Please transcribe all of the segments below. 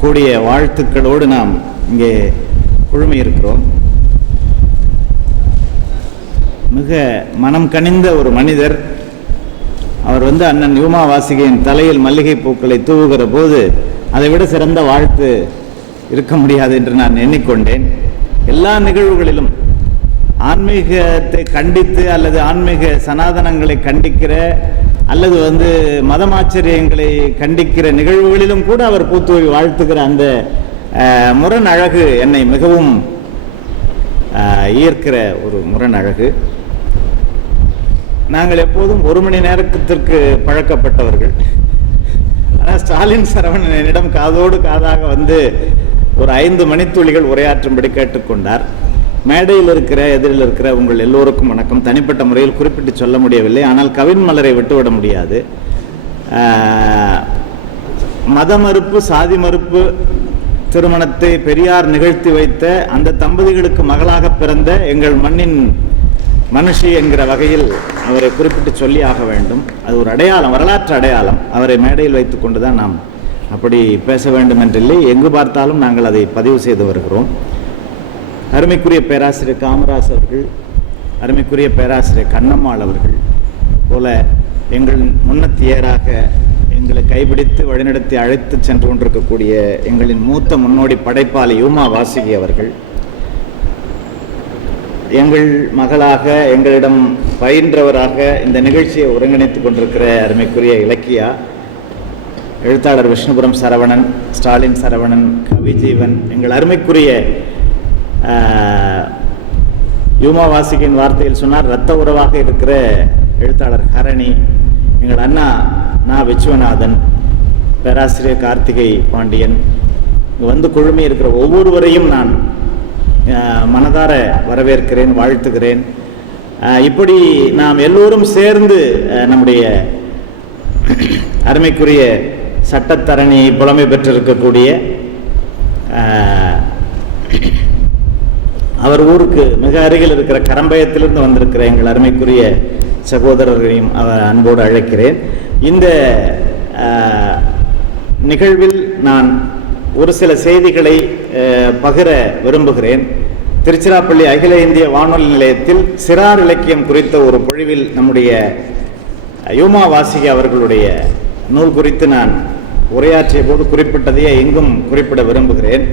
கூடிய வாழ்த்துக்களோடு நாம் இங்கே குழுமி இருக்கிறோம். மிக மனம் கனிந்த ஒரு மனிதர். அவர் வந்து அண்ணன் யூமா வாசிகையின் தலையில் மல்லிகை பூக்களை தூவுகிற போது அதை விட சிறந்த வாழ்த்து இருக்க முடியாது என்று நான் எண்ணிக்கொண்டேன். எல்லா நிகழ்வுகளிலும் ஆன்மீகத்தை கண்டித்து அல்லது ஆன்மீக சனாதனங்களை கண்டிக்கிற அல்லது வந்து மதமாச்சரியங்களை கண்டிக்கிற நிகழ்வுகளிலும் கூட அவர் பூத்துவை வாழ்த்துகிற அந்த முரண் அழகு என்னை மிகவும் ஈர்க்கிற ஒரு முரண் அழகு நாங்கள் எப்போதும் ஒரு மணி நேரத்திற்கு பழக்கப்பட்டவர்கள். ஆனால் ஸ்டாலின் சரவணன் என்னிடம் காதோடு காதாக வந்து ஒரு ஐந்து மணித்துளிகள் உரையாற்றும்படி கேட்டுக்கொண்டார். மேடையில் இருக்கிற எதிரில் இருக்கிற உங்கள் எல்லோருக்கும் வணக்கம். தனிப்பட்ட முறையில் குறிப்பிட்டு சொல்ல முடியவில்லை. ஆனால் கவின் மலரை விட்டுவிட முடியாது. மத மறுப்பு சாதி மறுப்பு திருமணத்தை பெரியார் நிகழ்த்தி வைத்த அந்த தம்பதிகளுக்கு மகளாக பிறந்த எங்கள் மண்ணின் மனுஷி என்கிற வகையில் அவரை குறிப்பிட்டு சொல்லி ஆக வேண்டும். அது ஒரு அடையாளம் வரலாற்று அடையாளம். அவரை மேடையில் வைத்துக் கொண்டுதான் நாம் அப்படி பேச வேண்டும் என்றில்லை எங்கு பார்த்தாலும் நாங்கள் அதை பதிவு செய்து வருகிறோம். அருமைக்குரிய பேராசிரியர் காமராஜ் அவர்கள் அருமைக்குரிய பேராசிரியர் கண்ணம்மாள் அவர்கள் போல எங்கள் முன்னத்தியராக எங்களை கைபிடித்து வழிநடத்தி அழைத்து சென்று கொண்டிருக்கக்கூடிய எங்களின் மூத்த முன்னோடி படைப்பாளி யூமா வாசுகி அவர்கள் எங்கள் மகளாக எங்களிடம் பயின்றவராக இந்த நிகழ்ச்சியை ஒருங்கிணைத்துக் கொண்டிருக்கிற அருமைக்குரிய இலக்கியா எழுத்தாளர் விஷ்ணுபுரம் சரவணன் ஸ்டாலின் சரவணன் கவிஜீவன் எங்கள் அருமைக்குரிய யூமா வாசிகின் வார்த்தையில் சொன்னார் இரத்த உறவாக இருக்கிற எழுத்தாளர் ஹரணி எங்கள் அண்ணா நா விஸ்வநாதன் பேராசிரியர் கார்த்திகை பாண்டியன் வந்து குழுமி இருக்கிற ஒவ்வொருவரையும் நான் மனதார வரவேற்கிறேன் வாழ்த்துகிறேன். இப்படி நாம் எல்லோரும் சேர்ந்து நம்முடைய அருமைக்குரிய சட்டத்தரணி புலமை பெற்றிருக்கக்கூடிய அவர் ஊருக்கு மிக அருகில் இருக்கிற கரம்பயத்திலிருந்து வந்திருக்கிற எங்கள் அருமைக்குரிய சகோதரர்களையும் அவர் அன்போடு அழைக்கிறேன். இந்த நிகழ்வில் நான் ஒரு சில செய்திகளை பகிர விரும்புகிறேன். திருச்சிராப்பள்ளி அகில இந்திய வானொலி நிலையத்தில் சிறார் இலக்கியம் குறித்த ஒரு பொழிவில் நம்முடைய யூமா வாசிகி அவர்களுடைய நூல் குறித்து நான் உரையாற்றிய போது குறிப்பிட்டதையே இங்கும் குறிப்பிட விரும்புகிறேன்.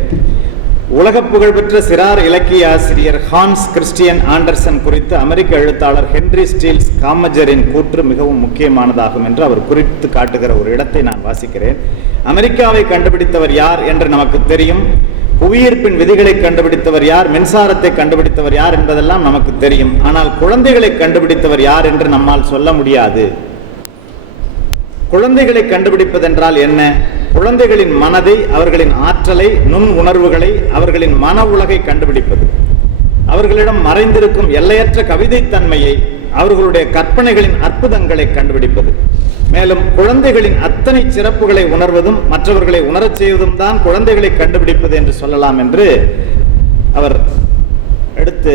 உலக புகழ்பெற்ற சிறார் இலக்கிய ஆசிரியர் ஹான்ஸ் கிறிஸ்டியன் ஆண்டர்சன் குறித்து அமெரிக்க எழுத்தாளர் ஹென்றி ஸ்டீல்ஸ் காமஜரின் கூற்று மிகவும் முக்கியமானதாகும் என்று அவர் குறித்து காட்டுகிற ஒரு இடத்தை நான் வாசிக்கிறேன். அமெரிக்காவை கண்டுபிடித்தவர் யார் என்று நமக்கு தெரியும். புவியீர்ப்பின் விதிகளை கண்டுபிடித்தவர் யார் மின்சாரத்தை கண்டுபிடித்தவர் யார் என்பதெல்லாம் நமக்கு தெரியும். ஆனால் குழந்தைகளை கண்டுபிடித்தவர் யார் என்று நம்மால் சொல்ல முடியாது. குழந்தைகளை கண்டுபிடிப்பதென்றால் என்ன? குழந்தைகளின் மனதை அவர்களின் ஆற்றலை நுண் உணர்வுகளை அவர்களின் மன உலகை கண்டுபிடிப்பது. அவர்களிடம் மறைந்திருக்கும் எல்லையற்ற கவிதைத்தன்மையை அவர்களுடைய கற்பனைகளின் அற்புதங்களை கண்டுபிடிப்பது. மேலும் குழந்தைகளின் அத்தனை சிறப்புகளை உணர்வதும் மற்றவர்களை உணரச் செய்வதும் தான் குழந்தைகளை கண்டுபிடிப்பது என்று சொல்லலாம் என்று அவர் எடுத்து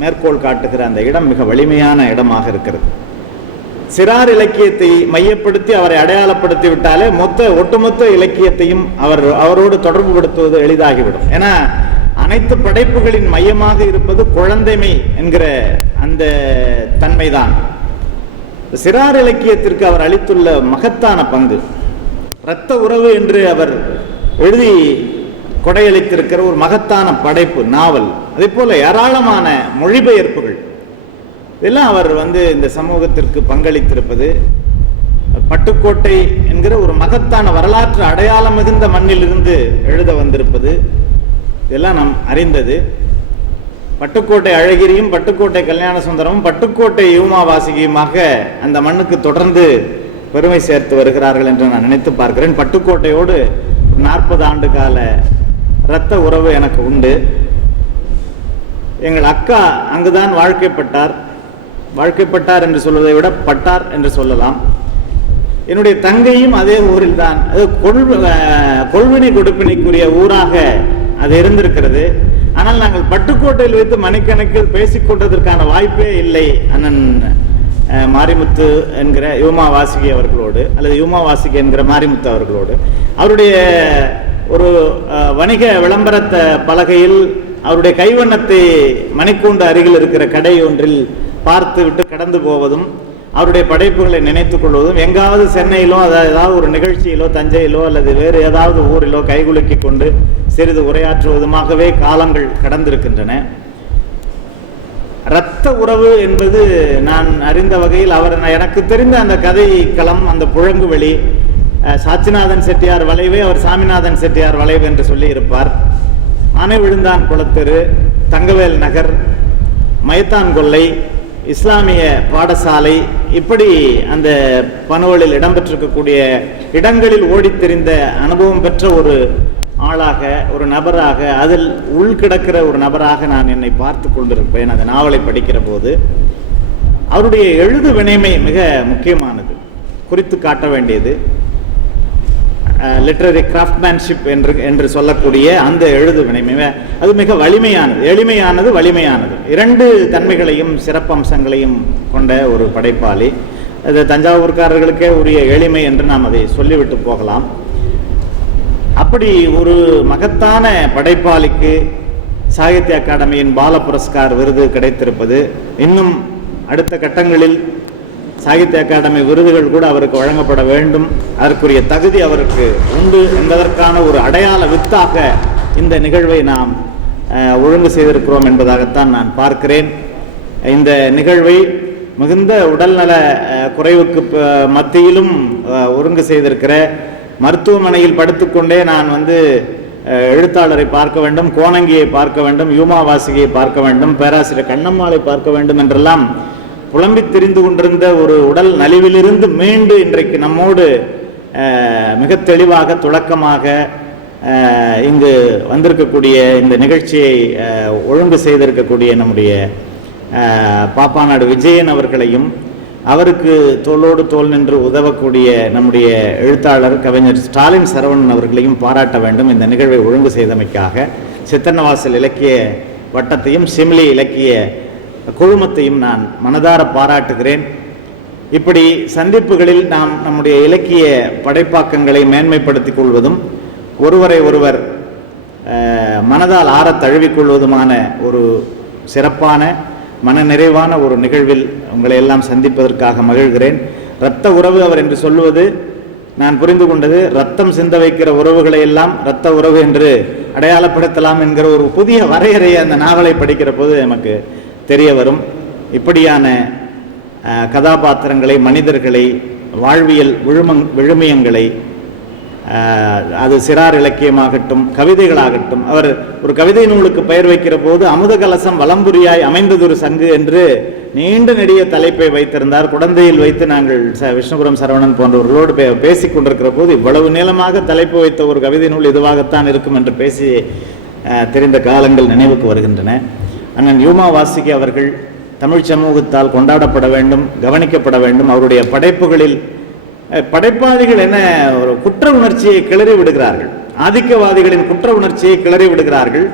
மேற்கோள் காட்டுகிற அந்த இடம் மிக வலிமையான இடமாக இருக்கிறது. சிறார் இலக்கியத்தை மையப்படுத்தி அவரை அடையாளப்படுத்தி விட்டாலே மொத்த ஒட்டுமொத்த இலக்கியத்தையும் அவர் அவரோடு தொடர்பு படுத்துவது எளிதாகிவிடும். ஏன்னா அனைத்து படைப்புகளின் மையமாக இருப்பது குழந்தைமை என்கிற அந்த தன்மைதான். சிறார் இலக்கியத்திற்கு அவர் அளித்துள்ள மகத்தான பங்கு. இரத்த உறவு என்று அவர் எழுதி கொடையளித்திருக்கிற ஒரு மகத்தான படைப்பு நாவல். அதே போல ஏராளமான மொழிபெயர்ப்புகள். இதெல்லாம் அவர் வந்து இந்த சமூகத்திற்கு பங்களித்திருப்பது. பட்டுக்கோட்டை என்கிற ஒரு மகத்தான வரலாற்று அடையாளம் மிகுந்த மண்ணிலிருந்து எழுத வந்திருப்பது. இதெல்லாம் நாம் அறிந்தது. பட்டுக்கோட்டை அழகிரியும் பட்டுக்கோட்டை கல்யாண சுந்தரமும் பட்டுக்கோட்டை யூமா வாசிகியுமாக அந்த மண்ணுக்கு தொடர்ந்து பெருமை சேர்த்து வருகிறார்கள் என்று நான் நினைத்து பார்க்கிறேன். பட்டுக்கோட்டையோடு நாற்பது ஆண்டு கால இரத்த உறவு எனக்கு உண்டு. எங்கள் அக்கா அங்குதான் வாழ்க்கைப்பட்டார். வாழ்க்கைப்பட்டார் என்று சொல்வதை விட பட்டார் என்று சொல்லலாம். என்னுடைய தங்கையும் அதே ஊரில் தான். அது கொள் கொள்வினை கொடுப்பினைக்குரிய ஊராக அது இருந்திருக்கிறது. ஆனால் நாங்கள் பட்டுக்கோட்டையில் வைத்து மணிக்கணக்கில் பேசிக்கொண்டதற்கான வாய்ப்பே இல்லை. அண்ணன் மாரிமுத்து என்கிற யுமா வாசிகி அவர்களோடு அல்லது யுமா வாசிகி என்கிற மாரிமுத்து அவர்களோடு. அவருடைய ஒரு வணிக விளம்பரத்தை பலகையில் அவருடைய கைவண்ணத்தை மணிக்கூண்டு அருகில் இருக்கிற கடை ஒன்றில் பார்த்து விட்டு கடந்து போவதும் அவருடைய படைப்புகளை நினைத்து கொள்வதும் எங்காவது சென்னையிலோ அதாவது ஏதாவது ஒரு நிகழ்ச்சியிலோ தஞ்சையிலோ அல்லது வேறு ஏதாவது ஊரிலோ கைகுலுக்கி கொண்டு சிறிது உரையாற்றுவதுமாகவே காலங்கள் கடந்திருக்கின்றன. இரத்த உறவு என்பது நான் அறிந்த வகையில் அவர் எனக்கு தெரிந்த அந்த கதை களம் அந்த புழங்கு வழி சாச்சிநாதன் செட்டியார் வளைவே அவர் சாமிநாதன் செட்டியார் வளைவு என்று சொல்லி இருப்பார். ஆனை விழுந்தான் குளத்தெரு தங்கவேல் நகர் மயத்தான் கொள்ளை இஸ்லாமிய பாடசாலை இப்படி அந்த பனவலில் இடம்பெற்றிருக்கக்கூடிய இடங்களில் ஓடித்தெரிந்த அனுபவம் பெற்ற ஒரு ஆளாக ஒரு நபராக அதில் உள்கிடக்கிற ஒரு நபராக நான் என்னை பார்த்து கொண்டிருப்பேன் அந்த நாவலை படிக்கிற போது. அவருடைய எழுது வினைமை மிக முக்கியமானது. குறித்து காட்ட வேண்டியது. லிட்ரரி கிராஃப்ட்மேன்ஷிப் என்று என்று சொல்லக்கூடிய அந்த எழுதுவினை அது மிக வலிமையானது. எளிமையானது வலிமையானது. இரண்டு தன்மைகளையும் சிறப்பம்சங்களையும் கொண்ட ஒரு படைப்பாளி. அது தஞ்சாவூர்காரர்களுக்கே உரிய எளிமை என்று நாம் அதை சொல்லிவிட்டு போகலாம். அப்படி ஒரு மகத்தான படைப்பாளிக்கு சாகித்ய அகாடமியின் பால புரஸ்கார் விருது கிடைத்திருப்பது இன்னும் அடுத்த கட்டங்களில் சாகித்ய அகாடமி விருதுகள் கூட அவருக்கு வழங்கப்பட வேண்டும். அதற்குரிய தகுதி அவருக்கு உண்டு என்பதற்கான ஒரு அடையாள வித்தாக இந்த நிகழ்வை நாம் ஒழுங்கு செய்திருக்கிறோம் என்பதாகத்தான் நான் பார்க்கிறேன். இந்த நிகழ்வை மிகுந்த உடல்நல குறைவுக்கு மத்தியிலும் ஒழுங்கு செய்திருக்கிற மருத்துவமனையில் படுத்துக்கொண்டே நான் வந்து எழுத்தாளரை பார்க்க வேண்டும் கோணங்கியை பார்க்க வேண்டும் யூமாவாசிகையை பார்க்க வேண்டும் பேராசிரியர் கண்ணம்மாளை பார்க்க வேண்டும் என்றெல்லாம் புலம்பித் திரிந்து கொண்டிருந்த ஒரு உடல் நலிவிலிருந்து மீண்டு இன்றைக்கு நம்மோடு மிக தெளிவாக துளக்கமாக இங்கு வந்திருக்கக்கூடிய இந்த நிகழ்ச்சியை ஒழுங்கு செய்திருக்கக்கூடிய நம்முடைய பாப்பாநாடு விஜயன் அவர்களையும் அவருக்கு தோளோடு தோல் நின்று உதவக்கூடிய நம்முடைய எழுத்தாளர் கவிஞர் ஸ்டாலின் சரவணன் அவர்களையும் பாராட்ட வேண்டும் இந்த நிகழ்வை ஒழுங்கு செய்தமைக்காக. சித்தன்னவாசல் இலக்கிய வட்டத்தையும் சிம்லி இலக்கிய குழுமத்தையும் நான் மனதார பாராட்டுகிறேன். இப்படி சந்திப்புகளில் நாம் நம்முடைய இலக்கிய படைப்பாக்கங்களை மேன்மைப்படுத்திக் கொள்வதும் ஒருவரை ஒருவர் மனதால் ஆற தழுவிக்கொள்வதுமான ஒரு சிறப்பான மனநிறைவான ஒரு நிகழ்வில் உங்களை எல்லாம் சந்திப்பதற்காக மகிழ்கிறேன். இரத்த உறவு அவர் என்று சொல்லுவது நான் புரிந்து கொண்டது ரத்தம் சிந்த வைக்கிற உறவுகளை எல்லாம் இரத்த உறவு என்று அடையாளப்படுத்தலாம் என்கிற ஒரு புதிய வரையறையை அந்த நாவலை படிக்கிற போது நமக்கு தெரிய வரும். இப்படியான கதாபாத்திரங்களை மனிதர்களை வாழ்வியல் விழுமங் விழுமியங்களை அது சிறார் இலக்கியமாகட்டும் கவிதைகளாகட்டும் அவர் ஒரு கவிதை நூலுக்கு பெயர் வைக்கிற போது அமுத கலசம் வலம்புரியாய் அமைந்ததொரு சங்கு என்று நீண்ட நெடிய தலைப்பை வைத்திருந்தார். குடந்தையில் வைத்து நாங்கள் ச- விஷ்ணுபுரம் சரவணன் போன்றவர்களோடு பே பேசிக் கொண்டிருக்கிற போது இவ்வளவு நீளமாக தலைப்பு வைத்த ஒரு கவிதை நூல் இதுவாகத்தான் இருக்கும் என்று பேசி தெரிந்த காலங்கள் நினைவுக்கு வருகின்றன. அண்ணன் யூமா வாசிகி அவர்கள் தமிழ் சமூகத்தால் கொண்டாடப்பட வேண்டும் கவனிக்கப்பட வேண்டும். அவருடைய படைப்புகளில் படைப்பாளிகள் என்ன ஒரு குற்ற உணர்ச்சியை கிளறி விடுகிறார்கள். ஆதிக்கவாதிகளின் குற்ற உணர்ச்சியை கிளறி விடுகிறார்கள்.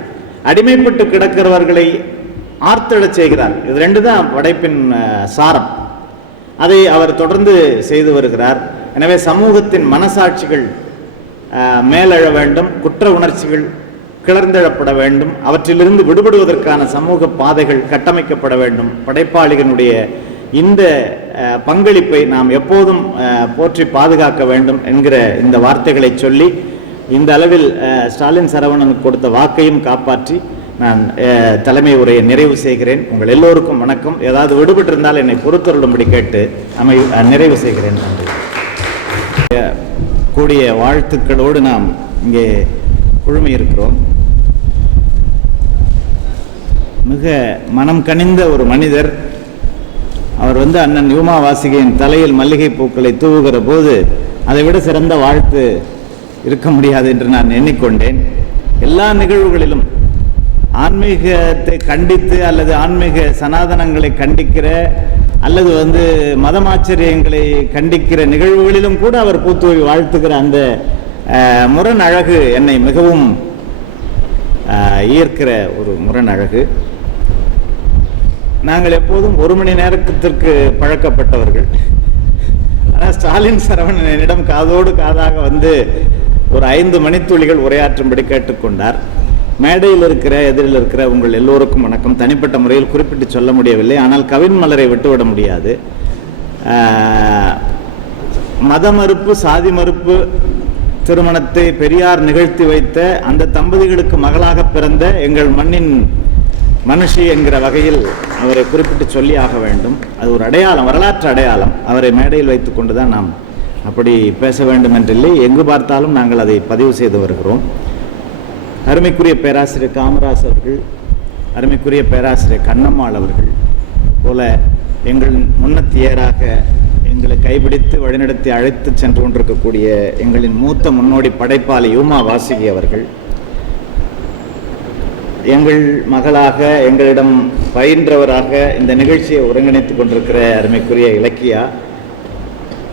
அடிமைப்பட்டு கிடக்கிறவர்களை ஆர்த்தெழச் செய்கிறார்கள். இது ரெண்டு தான் படைப்பின் சாரம். அதை அவர் தொடர்ந்து செய்து வருகிறார். எனவே சமூகத்தின் மனசாட்சிகள் அஹ், மேலெழ வேண்டும் குற்ற உணர்ச்சிகள் கிளர்ந்தெழப்பட வேண்டும். அவற்றிலிருந்து விடுபடுவதற்கான சமூக பாதைகள் கட்டமைக்கப்பட வேண்டும். படைப்பாளிகளுடைய இந்த பங்களிப்பை நாம் எப்போதும் போற்றி பாதுகாக்க வேண்டும் என்கிற இந்த வார்த்தைகளை சொல்லி இந்த அளவில் ஸ்டாலின் சரவணனுக்கு கொடுத்த வாக்கையும் காப்பாற்றி நான் தலைமை உரையை நிறைவு செய்கிறேன். உங்கள் எல்லோருக்கும் வணக்கம். ஏதாவது விடுபட்டிருந்தால் என்னை பொறுத்தருளும்படி கேட்டு அமை நிறைவு செய்கிறேன். நன்றி. கூடிய வாழ்த்துக்களோடு நாம் இங்கே குழுமையிருக்கிறோம். மிக மனம் கனிந்த ஒரு மனிதர். அவர் வந்து அண்ணன் யூமா வாசிகையின் தலையில் மல்லிகை பூக்களை தூவுகிற போது அதை விட சிறந்த வாழ்த்து இருக்க முடியாது என்று நான் எண்ணிக்கொண்டேன். எல்லா நிகழ்வுகளிலும் ஆன்மீகத்தை கண்டித்து அல்லது ஆன்மீக சனாதனங்களை கண்டிக்கிற அல்லது வந்து மதமாச்சரியங்களை கண்டிக்கிற நிகழ்வுகளிலும் கூட அவர் பூத்துவை வாழ்த்துகிற அந்த முரண் அழகு என்னை மிகவும் ஈர்க்கிற ஒரு முரண் அழகு நாங்கள் எப்போதும் ஒரு மணி நேரத்திற்கு பழக்கப்பட்டவர்கள். ஆனால் ஸ்டாலின் சரவணன் என்னிடம் காதோடு காதாக வந்து ஒரு ஐந்து மணித்துளிகள் உரையாற்றும்படி கேட்டுக்கொண்டார். மேடையில் இருக்கிற எதிரில் இருக்கிற உங்கள் எல்லோருக்கும் வணக்கம். தனிப்பட்ட முறையில் குறிப்பிட்டு சொல்ல முடியவில்லை. ஆனால் கவின் மலரை விட்டுவிட முடியாது. மத மறுப்பு சாதி மறுப்பு திருமணத்தை பெரியார் நிகழ்த்தி வைத்த அந்த தம்பதிகளுக்கு மகளாக பிறந்த எங்கள் மண்ணின் மனுஷி என்கிற வகையில் அவரை குறிப்பிட்டு சொல்லி ஆக வேண்டும். அது ஒரு அடையாளம் வரலாற்று அடையாளம். அவரை மேடையில் வைத்துக் கொண்டுதான் நாம் அப்படி பேச வேண்டும் என்றில்லை. எங்கு பார்த்தாலும் நாங்கள் அதை பதிவு செய்து வருகிறோம். அருமைக்குரிய பேராசிரியர் காமராஜ் அவர்கள் அருமைக்குரிய பேராசிரியர் கண்ணம்மாள் அவர்கள் போல எங்கள் முன்னத்தியராக எங்களை கைபிடித்து வழிநடத்தி அழைத்து சென்று கொண்டிருக்கக்கூடிய எங்களின் மூத்த முன்னோடி படைப்பாளி யூமா வாசுகி அவர்கள் எங்கள் மகளாக எங்களிடம் பயின்றவராக இந்த நிகழ்ச்சியை ஒருங்கிணைத்துக் கொண்டிருக்கிற அருமைக்குரிய இலக்கியா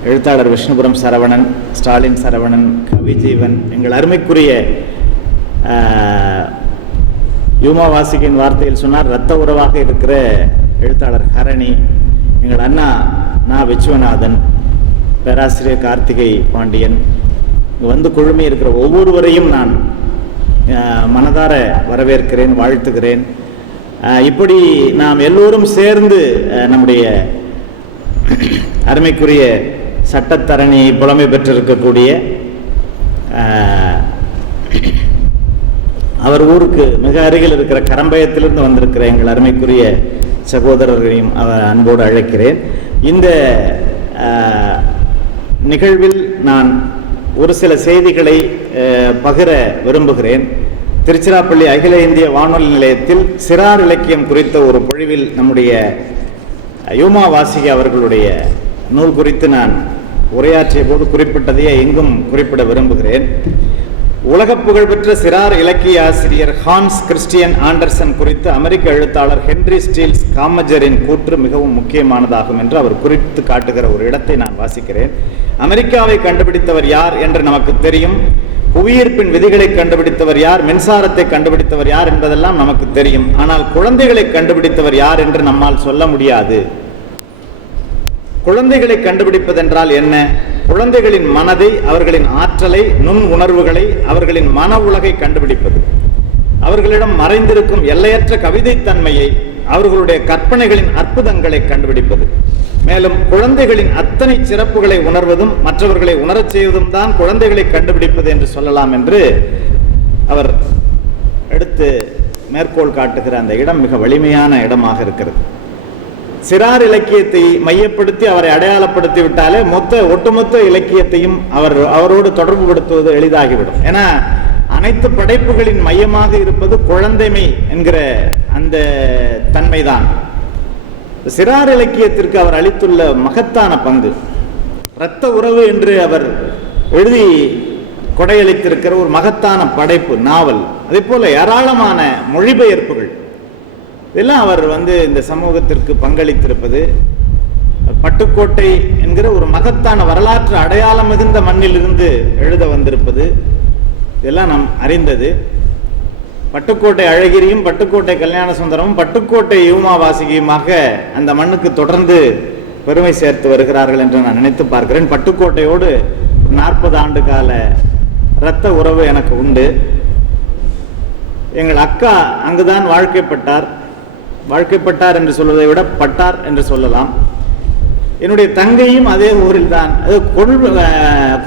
எழுத்தாளர் விஷ்ணுபுரம் சரவணன் ஸ்டாலின் சரவணன் கவிஜீவன் எங்கள் அருமைக்குரிய யூமா வாசிகின் வார்த்தையில் சொன்னார் இரத்த உறவாக இருக்கிற எழுத்தாளர் ஹரணி எங்கள் அண்ணா நா விஸ்வநாதன் பேராசிரியர் கார்த்திகை பாண்டியன் வந்து குழுமி இருக்கிற ஒவ்வொருவரையும் நான் மனதார வரவேற்கிறேன் வாழ்த்துகிறேன். இப்படி நாம் எல்லோரும் சேர்ந்து நம்முடைய அருமைக்குரிய சட்டத்தரணி புலமை பெற்றிருக்கக்கூடிய அவர் ஊருக்கு மிக அருகில் இருக்கிற கரம்பயத்திலிருந்து வந்திருக்கிற எங்கள் அருமைக்குரிய சகோதரர்களையும் அவர் அன்போடு அழைக்கிறேன். இந்த நிகழ்வில் நான் ஒரு சில செய்திகளை பகிர விரும்புகிறேன். திருச்சிராப்பள்ளி அகில இந்திய வானொலி நிலையத்தில் சிறார் இலக்கியம் குறித்த ஒரு பொழிவில் நம்முடைய யூமா வாசிகி அவர்களுடைய நூல் குறித்து நான் உரையாற்றிய போது குறிப்பிட்டதையே இங்கும் குறிப்பிட விரும்புகிறேன். உலக புகழ்பெற்ற சிறார் இலக்கிய ஆசிரியர் ஹான்ஸ் கிறிஸ்டியன் ஆண்டர்சன் குறித்து அமெரிக்க எழுத்தாளர் ஹென்றி ஸ்டீல்ஸ் காமஜரின் கூற்று மிகவும் முக்கியமானதாகும் என்று அவர் குறித்து காட்டுகிற ஒரு இடத்தை நான் வாசிக்கிறேன். அமெரிக்காவை கண்டுபிடித்தவர் யார் என்று நமக்கு தெரியும். புவியீர்ப்பின் விதிகளை கண்டுபிடித்தவர் யார் மின்சாரத்தை கண்டுபிடித்தவர் யார் என்பதெல்லாம் நமக்கு தெரியும். ஆனால் குழந்தைகளை கண்டுபிடித்தவர் யார் என்று நம்மால் சொல்ல முடியாது. குழந்தைகளை கண்டுபிடிப்பதென்றால் என்ன? குழந்தைகளின் மனதை அவர்களின் ஆற்றலை நுண் உணர்வுகளை அவர்களின் மன உலகை கண்டுபிடிப்பது. அவர்களிடம் மறைந்திருக்கும் எல்லையற்ற கவிதைத்தன்மையை அவர்களுடைய கற்பனைகளின் அற்புதங்களை கண்டுபிடிப்பது. மேலும் குழந்தைகளின் அத்தனை சிறப்புகளை உணர்வதும் மற்றவர்களை உணரச் செய்வதும் தான் குழந்தைகளை கண்டுபிடிப்பது என்று சொல்லலாம் என்று அவர் எடுத்து மேற்கோள் காட்டுகிற அந்த இடம் மிக வலிமையான இடமாக இருக்கிறது. சிறார் இலக்கியத்தை மையப்படுத்தி அவரை அடையாளப்படுத்தி விட்டாலே மொத்த ஒட்டுமொத்த இலக்கியத்தையும் அவர் அவரோடு தொடர்பு படுத்துவது எளிதாகிவிடும். ஏன்னா அனைத்து படைப்புகளின் மையமாக இருப்பது குழந்தைமை என்கிற அந்த தன்மைதான். சிறார் இலக்கியத்திற்கு அவர் அளித்துள்ள மகத்தான பங்கு. இரத்த உறவு என்று அவர் எழுதி கொடையளித்திருக்கிற ஒரு மகத்தான படைப்பு நாவல். அதே போல ஏராளமான மொழிபெயர்ப்புகள். இதெல்லாம் அவர் வந்து இந்த சமூகத்திற்கு பங்களித்திருப்பது. பட்டுக்கோட்டை என்கிற ஒரு மகத்தான வரலாற்று அடையாளம் மிகுந்த மண்ணிலிருந்து எழுத வந்திருப்பது. இதெல்லாம் நாம் அறிந்தது. பட்டுக்கோட்டை அழகிரியும் பட்டுக்கோட்டை கல்யாண சுந்தரமும் பட்டுக்கோட்டை யூமா வாசிகியுமாக அந்த மண்ணுக்கு தொடர்ந்து பெருமை சேர்த்து வருகிறார்கள் என்று நான் நினைத்து பார்க்கிறேன். பட்டுக்கோட்டையோடு நாற்பது ஆண்டு கால இரத்த உறவு எனக்கு உண்டு. எங்கள் அக்கா அங்குதான் வாழ்க்கைப்பட்டார். வாழ்க்கைப்பட்டார் என்று சொல்வதை விட பட்டார் என்று சொல்லலாம். என்னுடைய தங்கையும் அதே ஊரில் தான். அது கொள்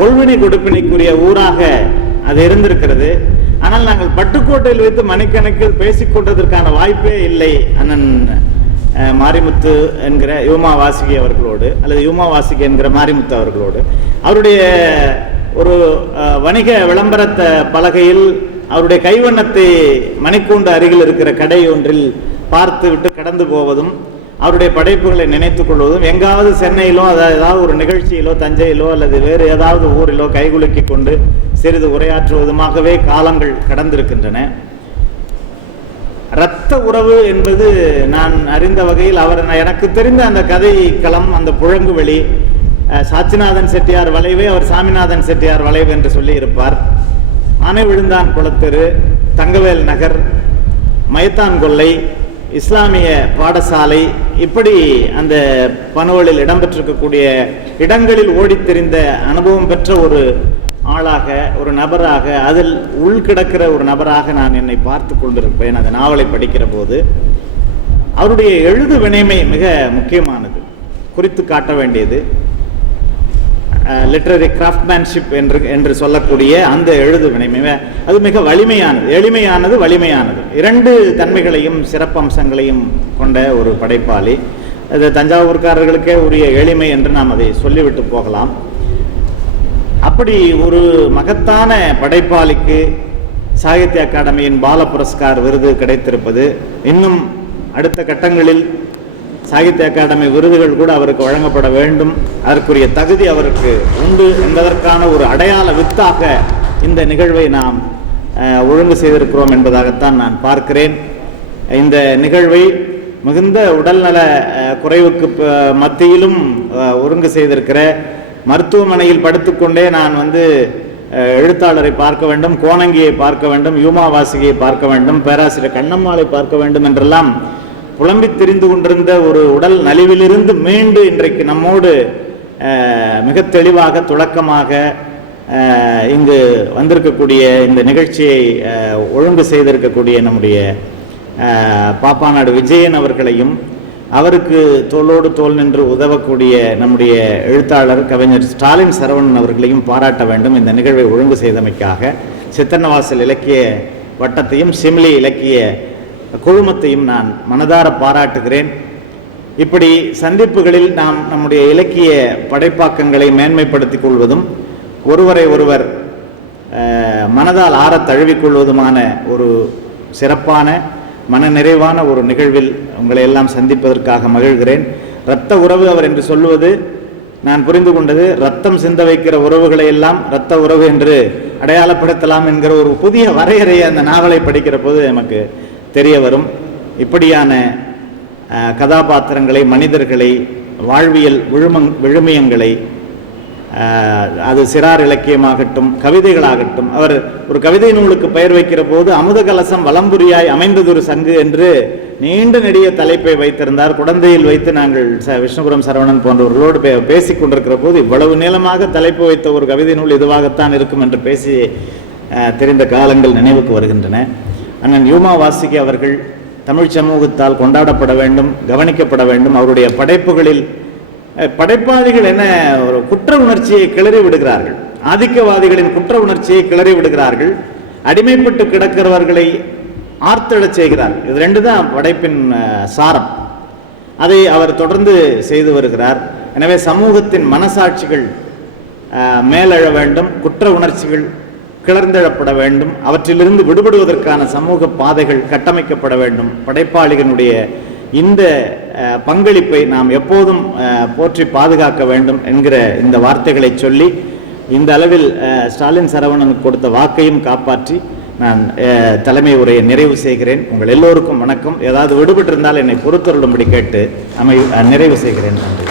கொள்வினை கொடுப்பினைக்குரிய ஊராக அது இருந்திருக்கிறது. ஆனால் நாங்கள் பட்டுக்கோட்டையில் வைத்து மணிக்கணக்கில் பேசிக்கொண்டதற்கான வாய்ப்பே இல்லை. அண்ணன் மாரிமுத்து என்கிற யுமா வாசிகி அவர்களோடு அல்லது யுமா வாசிகி என்கிற மாரிமுத்து அவர்களோடு. அவருடைய ஒரு வணிக விளம்பரத்தை பலகையில் அவருடைய கைவண்ணத்தை மணிக்கூண்டு அருகில் இருக்கிற கடை ஒன்றில் பார்த்து விட்டு கடந்து போவதும் அவருடைய படைப்புகளை நினைத்து கொள்வதும் எங்காவது சென்னையிலோ அதாவது ஏதாவது ஒரு நிகழ்ச்சியிலோ தஞ்சையிலோ அல்லது வேறு ஏதாவது ஊரிலோ கைகுலுக்கி கொண்டு சிறிது உரையாற்றுவதுமாகவே காலங்கள் கடந்திருக்கின்றன. இரத்த உறவு என்பது நான் அறிந்த வகையில் அவர் எனக்கு தெரிந்த அந்த கதை களம் அந்த புழங்கு வழி சாச்சிநாதன் செட்டியார் வளைவே அவர் சாமிநாதன் செட்டியார் வளைவு என்று சொல்லி இருப்பார். ஆனை விழுந்தான் குளத்தெரு தங்கவேல் நகர் மயத்தான் கொள்ளை இஸ்லாமிய பாடசாலை இப்படி அந்த பனவலில் இடம்பெற்றிருக்கக்கூடிய இடங்களில் ஓடித்தெரிந்த அனுபவம் பெற்ற ஒரு ஆளாக ஒரு நபராக அதில் உள்கிடக்கிற ஒரு நபராக நான் என்னை பார்த்து கொண்டிருப்பேன் அந்த நாவலை படிக்கிற போது. அவருடைய எழுது வினைமை மிக முக்கியமானது. குறித்து காட்ட வேண்டியது. லிட்ரரி கிராஃப்ட்மேன்ஷிப் என்று என்று சொல்லக்கூடிய அந்த எழுதுவினை அது மிக வலிமையானது. எளிமையானது வலிமையானது. இரண்டு தன்மைகளையும் சிறப்பம்சங்களையும் கொண்ட ஒரு படைப்பாளி. அது தஞ்சாவூர்காரர்களுக்கே உரிய எளிமை என்று நாம் அதை சொல்லிவிட்டு போகலாம். அப்படி ஒரு மகத்தான படைப்பாளிக்கு சாகித்ய அகாடமியின் பால புரஸ்கார் விருது கிடைத்திருப்பது இன்னும் அடுத்த கட்டங்களில் சாகித்ய அகாடமி விருதுகள் கூட அவருக்கு வழங்கப்பட வேண்டும். அதற்குரிய தகுதி அவருக்கு உண்டு என்பதற்கான ஒரு அடையாள வித்தாக இந்த நிகழ்வை நாம் ஒழுங்கு செய்திருக்கிறோம் என்பதாகத்தான் நான் பார்க்கிறேன். இந்த நிகழ்வை மிகுந்த உடல்நல குறைவுக்கு மத்தியிலும் ஒழுங்கு செய்திருக்கிற மருத்துவமனையில் படுத்துக்கொண்டே நான் வந்து எழுத்தாளரை பார்க்க வேண்டும் கோணங்கியை பார்க்க வேண்டும் யூமாவாசிகையை பார்க்க வேண்டும் பேராசிரியர் கண்ணம்மாளை பார்க்க வேண்டும் என்றெல்லாம் புலம்பித் திரிந்து கொண்டிருந்த ஒரு உடல் நலிவிலிருந்து மீண்டு இன்றைக்கு நம்மோடு மிக தெளிவாக துளக்கமாக இங்கு வந்திருக்கக்கூடிய இந்த நிகழ்ச்சியை ஒழுங்கு செய்திருக்கக்கூடிய நம்முடைய பாப்பாநாடு விஜயன் அவர்களையும் அவருக்கு தோளோடு தோல் நின்று உதவக்கூடிய நம்முடைய எழுத்தாளர் கவிஞர் ஸ்டாலின் சரவணன் அவர்களையும் பாராட்ட வேண்டும் இந்த நிகழ்வை ஒழுங்கு செய்தமைக்காக. சித்தன்னவாசல் இலக்கிய வட்டத்தையும் சிம்லி இலக்கிய குழுமத்தையும் நான் மனதார பாராட்டுகிறேன். இப்படி சந்திப்புகளில் நாம் நம்முடைய இலக்கிய படைப்பாக்கங்களை மேன்மைப்படுத்திக் கொள்வதும் ஒருவரை ஒருவர் மனதால் ஆற தழுவிக்கொள்வதுமான ஒரு சிறப்பான மனநிறைவான ஒரு நிகழ்வில் உங்களை எல்லாம் சந்திப்பதற்காக மகிழ்கிறேன். இரத்த உறவு அவர் என்று சொல்லுவது நான் புரிந்து கொண்டது ரத்தம் சிந்த வைக்கிற உறவுகளை எல்லாம் இரத்த உறவு என்று அடையாளப்படுத்தலாம் என்கிற ஒரு புதிய வரையறையை அந்த நாவலை படிக்கிற போது நமக்கு தெரிய வரும். இப்படியான கதாபாத்திரங்களை மனிதர்களை வாழ்வியல் விழுமங் விழுமியங்களை அது சிறார் இலக்கியமாகட்டும் கவிதைகளாகட்டும் அவர் ஒரு கவிதை நூலுக்கு பெயர் வைக்கிற போது அமுத கலசம் வலம்புரியாய் அமைந்ததொரு சங்கு என்று நீண்ட நெடிய தலைப்பை வைத்திருந்தார். குடந்தையில் வைத்து நாங்கள் ச- விஷ்ணுபுரம் சரவணன் போன்றவர்களோடு பே பேசிக் கொண்டிருக்கிற போது இவ்வளவு நீளமாக தலைப்பு வைத்த ஒரு கவிதை நூல் இதுவாகத்தான் இருக்கும் என்று பேசி தெரிந்த காலங்கள் நினைவுக்கு வருகின்றன. அண்ணன் யூமா வாசிகி அவர்கள் தமிழ் சமூகத்தால் கொண்டாடப்பட வேண்டும் கவனிக்கப்பட வேண்டும். அவருடைய படைப்புகளில் படைப்பாளிகள் என்ன ஒரு குற்ற உணர்ச்சியை கிளறி விடுகிறார்கள். ஆதிக்கவாதிகளின் குற்ற உணர்ச்சியை கிளறி விடுகிறார்கள். அடிமைப்பட்டு கிடக்கிறவர்களை ஆர்த்தெழச் செய்கிறார்கள். இது ரெண்டு தான் படைப்பின் சாரம். அதை அவர் தொடர்ந்து செய்து வருகிறார். எனவே சமூகத்தின் மனசாட்சிகள் அஹ், மேலெழ வேண்டும் குற்ற உணர்ச்சிகள் கிளர்ந்தெழப்பட வேண்டும். அவற்றிலிருந்து விடுபடுவதற்கான சமூக பாதைகள் கட்டமைக்கப்பட வேண்டும். படைப்பாளிகளுடைய இந்த பங்களிப்பை நாம் எப்போதும் போற்றி பாதுகாக்க வேண்டும் என்கிற இந்த வார்த்தைகளை சொல்லி இந்த அளவில் ஸ்டாலின் சரவணனுக்கு கொடுத்த வாக்கையும் காப்பாற்றி நான் தலைமை உரையை நிறைவு செய்கிறேன். உங்கள் எல்லோருக்கும் வணக்கம். ஏதாவது விடுபட்டிருந்தால் என்னை பொறுத்தருளும்படி கேட்டு அமை நிறைவு செய்கிறேன். நன்றி.